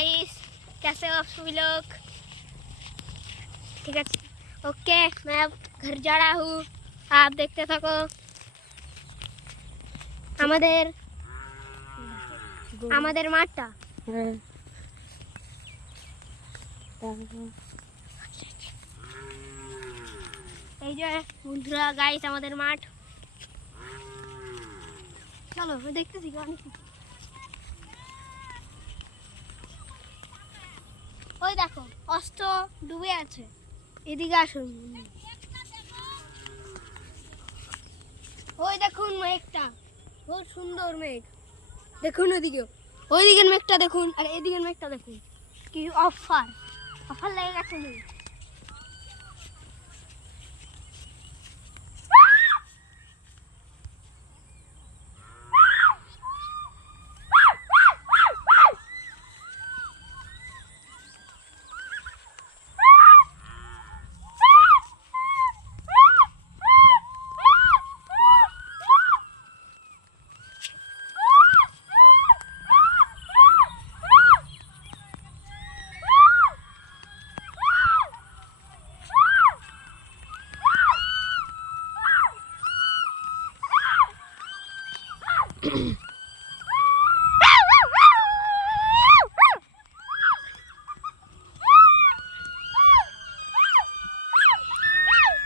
Guys, कैसे हो आप सभी लोग? ठीक है, ओके। मैं अब घर जा रहा हूँ, आप देखते थको। আমাদের মাঠটা এই যে বন্ধুরা, গাইস আমাদের মাঠ। চলো দেখতেছি অনেক। ওই দেখো অস্ত ডুবে আছে, এদিকে আসুন। ওই দেখুন মেঘটা, বহুত সুন্দর মেঘ। দেখুন ওদিকে, ওই দিকের মেঘটা দেখুন আর এদিকের মেঘটা দেখুন, কি অফার অফার লেগে গেছে।